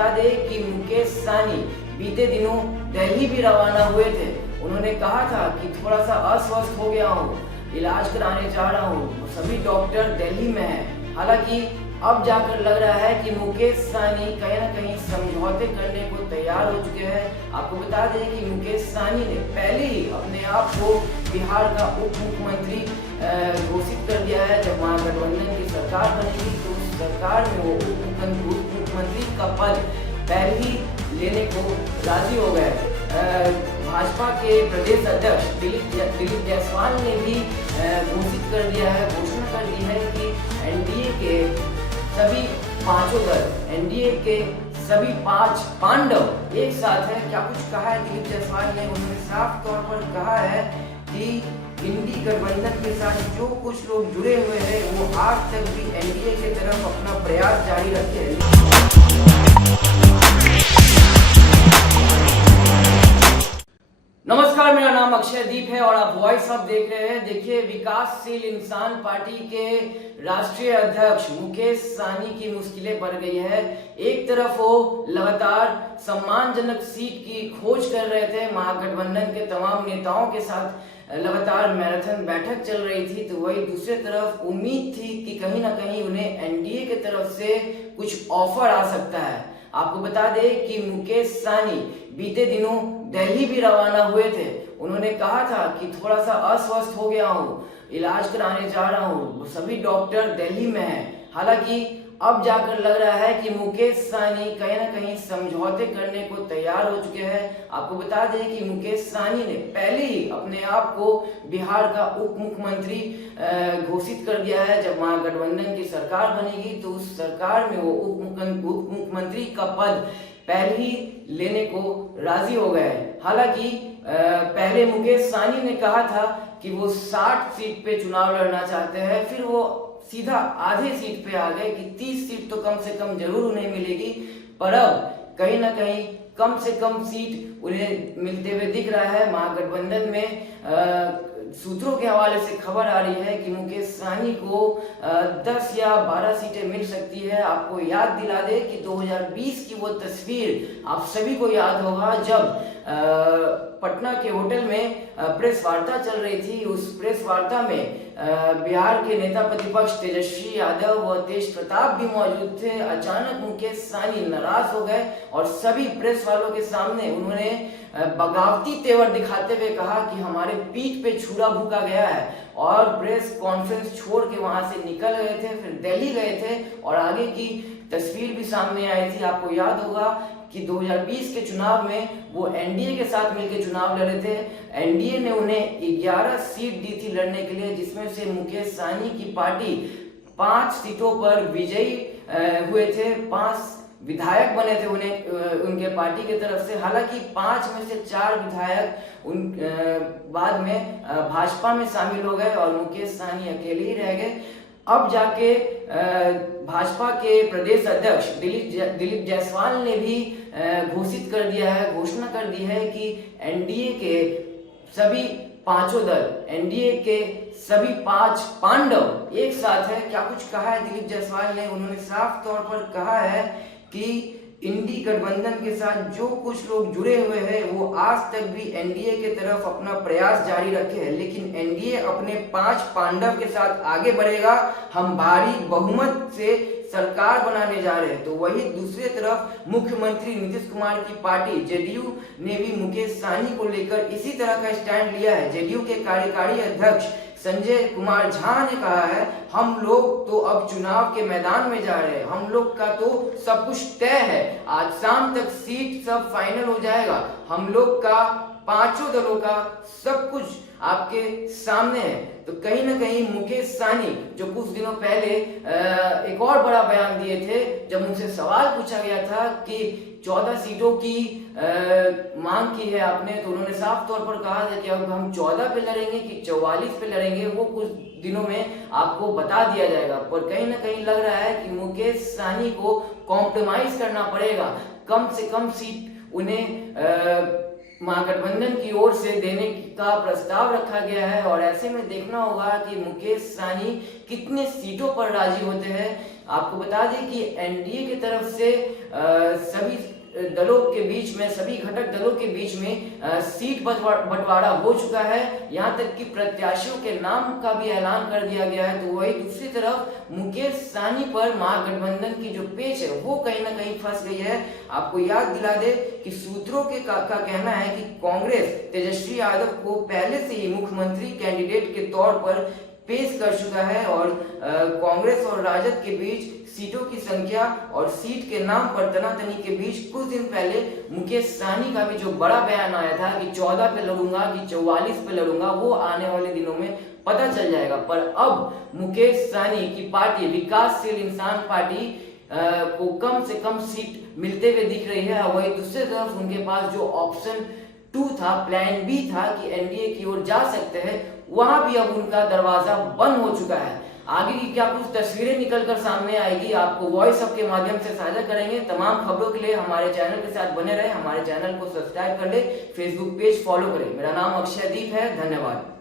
बता दें कि मुकेश सहनी बीते दिनों दिल्ली भी रवाना हुए थे। उन्होंने कहा था कि थोड़ा सा अस्वस्थ हो गया हूँ, इलाज कराने जा रहा हूँ, सभी डॉक्टर दिल्ली में हैं। हालांकि अब जाकर लग रहा है कि मुकेश सहनी कहीं न कहीं समझौते करने को तैयार हो चुके हैं। आपको बता दें कि मुकेश सहनी ने पहले ही अपने आप को बिहार का उप मुख्यमंत्री घोषित कर दिया है। जब महागठबंधन की सरकार बनेगी तो उस सरकार में वो उप मुख्यमंत्री का पद पहले ही लेने को राजी हो गए। भाजपा के प्रदेश अध्यक्ष दिलीप जायसवाल ने भी घोषित कर दिया है, घोषणा कर दी है कि एनडीए के सभी पांचों दल, एनडीए के सभी 5 पांडव एक साथ है। क्या कुछ कहा है दिलीप जायसवाल ने? उन्होंने साफ तौर पर कहा है कि इंडी गठबंधन के साथ जो कुछ लोग जुड़े हुए हैं वो आज तक भी एनडीए की तरफ अपना प्रयास जारी रखे हैं। नमस्कार, मेरा नाम अक्षयदीप है और आप वॉइस ऑफ देख रहे हैं। देखिए, विकासशील इंसान पार्टी के राष्ट्रीय अध्यक्ष मुकेश सहनी की मुश्किलें बढ़ गई है। एक तरफ वो लगातार सम्मानजनक सीट की खोज कर रहे थे, महागठबंधन के तमाम नेताओं के साथ लगातार मैराथन बैठक चल रही थी, तो वही दूसरी तरफ उम्मीद थी कि कहीं ना कहीं उन्हें एनडीए की तरफ से कुछ ऑफर आ सकता है। आपको बता दें कि मुकेश सहनी बीते दिनों दिल्ली भी रवाना हुए थे। उन्होंने कहा था कि थोड़ा सा अस्वस्थ हो गया हूँ, इलाज कराने जा रहा हूँ, सभी डॉक्टर दिल्ली में हैं। हालांकि अब जाकर लग रहा है कि मुकेश सहनी कहीं ना कहीं समझौते करने को तैयार हो चुके हैं। आपको बता दें कि मुकेश सहनी ने पहले ही अपने आप को बिहार का उप मुख्यमंत्री घोषित कर दिया है। जब महागठबंधन की सरकार बनेगी तो उस सरकार में वो उप मुख्यमंत्री का पद पहले ही लेने को राजी हो गए। हालांकि पहले मुकेश सहनी ने कहा था कि वो 60 सीट पे चुनाव लड़ना चाहते हैं, फिर वो सीधा आधे सीट पे आ गए कि 30 सीट तो कम से कम जरूर उन्हें मिलेगी, पर अब कहीं ना कहीं कम से कम सीट उन्हें मिलते हुए दिख रहा है। महागठबंधन में सूत्रों के हवाले से खबर आ रही है कि मुकेश सहनी को 10 या 12 सीटें मिल सकती है। आपको याद दिला दे कि 2020 की वो तस्वीर आप सभी को याद होगा, जब पटना के होटल में प्रेस वार्ता चल रही थी। उस प्रेस वार्ता में बिहार के नेता प्रतिपक्ष तेजस्वी यादव व तेज प्रताप भी मौजूद थे। अचानक मुकेश सहनी नाराज हो गए और सभी प्रेस वालों के सामने उन्होंने बगावती तेवर दिखाते हुए कहा कि हमारे पीठ पे छुरा भूका गया है, और प्रेस कॉन्फ्रेंस छोड़ के वहां से निकल गए थे, फिर दिल्ली गए थे और आगे की तस्वीर भी सामने आई थी। आपको याद होगा कि 2020 के चुनाव में वो एनडीए के साथ मिलकर चुनाव लड़े थे। एनडीए ने उन्हें 11 सीट दी थी लड़ने के लिए, जिसमें से मुकेश सहनी की पार्टी 5 सीटों पर विजयी हुए थे, 5 विधायक बने थे उनके पार्टी की तरफ से। हालांकि 5 में से 4 विधायक बाद में भाजपा में शामिल हो गए और मुकेश सहनी अकेले ही रह गए। अब जाके भाजपा के प्रदेश अध्यक्ष दिलीप जायसवाल ने भी घोषित कर दिया है, घोषणा कर दी है कि एनडीए के सभी पांचों दल, एनडीए के सभी 5 पांडव एक साथ है। क्या कुछ कहा है दिलीप जायसवाल ने? उन्होंने साफ तौर पर कहा है कि इंडी गठबंधन के साथ जो कुछ लोग जुड़े हुए हैं वो आज तक भी एनडीए की तरफ अपना प्रयास जारी रखे हैं, लेकिन एनडीए अपने 5 पांडव के साथ आगे बढ़ेगा। हम भारी बहुमत से सरकार बनाने जा रहे हैं। तो वही दूसरी तरफ मुख्यमंत्री नीतीश कुमार की पार्टी जेडीयू ने भी मुकेश सहनी को लेकर इसी तरह का स्टैंड लिया है। जेडीयू के कार्यकारी अध्यक्ष संजय कुमार झा ने कहा है, हम लोग तो अब चुनाव के मैदान में जा रहे हैं, हम लोग का तो सब कुछ तय है, आज शाम तक सीट सब फाइनल हो जाएगा, हम लोग का 5 दलों का सब कुछ आपके सामने है। तो कहीं ना कहीं मुकेश सहनी जो कुछ दिनों पहले एक और बड़ा बयान दिए थे, जब उनसे सवाल पूछा गया था कि 14 सीटों की मांग की है आपने, तो उन्होंने साफ तौर पर कहा था कि अब हम 14 पे लड़ेंगे कि 44 पे लड़ेंगे, वो कुछ दिनों में आपको बता दिया जाएगा। पर कहीं ना कहीं लग रहा है कि मुकेश सहनी को कॉम्प्रोमाइज करना पड़ेगा, कम से कम सीट उन्हें महागठबंधन की ओर से देने का प्रस्ताव रखा गया है। और ऐसे में देखना होगा कि मुकेश सहनी कितने सीटों पर राजी होते हैं। आपको बता दें कि एनडीए की तरफ से सभी दलों के बीच में, सभी घटक दलों के बीच में सीट बंटवारा हो चुका है। यहाँ तक कि प्रत्याशियों के नाम का भी ऐलान कर दिया गया है। तो वही दूसरी तरफ मुकेश सहनी पर महागठबंधन की जो पेच है वो कहीं ना कहीं फंस गई है। आपको याद दिला दे कि सूत्रों का कहना है कि कांग्रेस तेजस्वी यादव को पहले से ही मुख्यमंत्री कैंडिडेट के तौर पर पेश कर चुका है और कांग्रेस और राजद के बीच सीटों की संख्या और सीट के नाम पर तनातनी के बीच कुछ दिन पहले मुकेश सहनी का भी जो बड़ा बयान आया था कि 14 पे लड़ूंगा कि 44 पे लड़ूंगा, वो आने वाले दिनों में पता चल जाएगा। पर अब मुकेश सहनी की पार्टी विकासशील इंसान पार्टी को कम से कम सीट मिलते हुए दिख रही है। वही दूसरी तरफ उनके पास जो ऑप्शन 2 था, प्लान बी था कि एनडीए की ओर जा सकते हैं, वहां भी अब उनका दरवाजा बंद हो चुका है। आगे की क्या कुछ तस्वीरें निकलकर सामने आएगी, आपको वॉइस अप के माध्यम से साझा करेंगे। तमाम खबरों के लिए हमारे चैनल के साथ बने रहे, हमारे चैनल को सब्सक्राइब कर ले, फेसबुक पेज फॉलो करें। मेरा नाम अक्षयदीप है, धन्यवाद।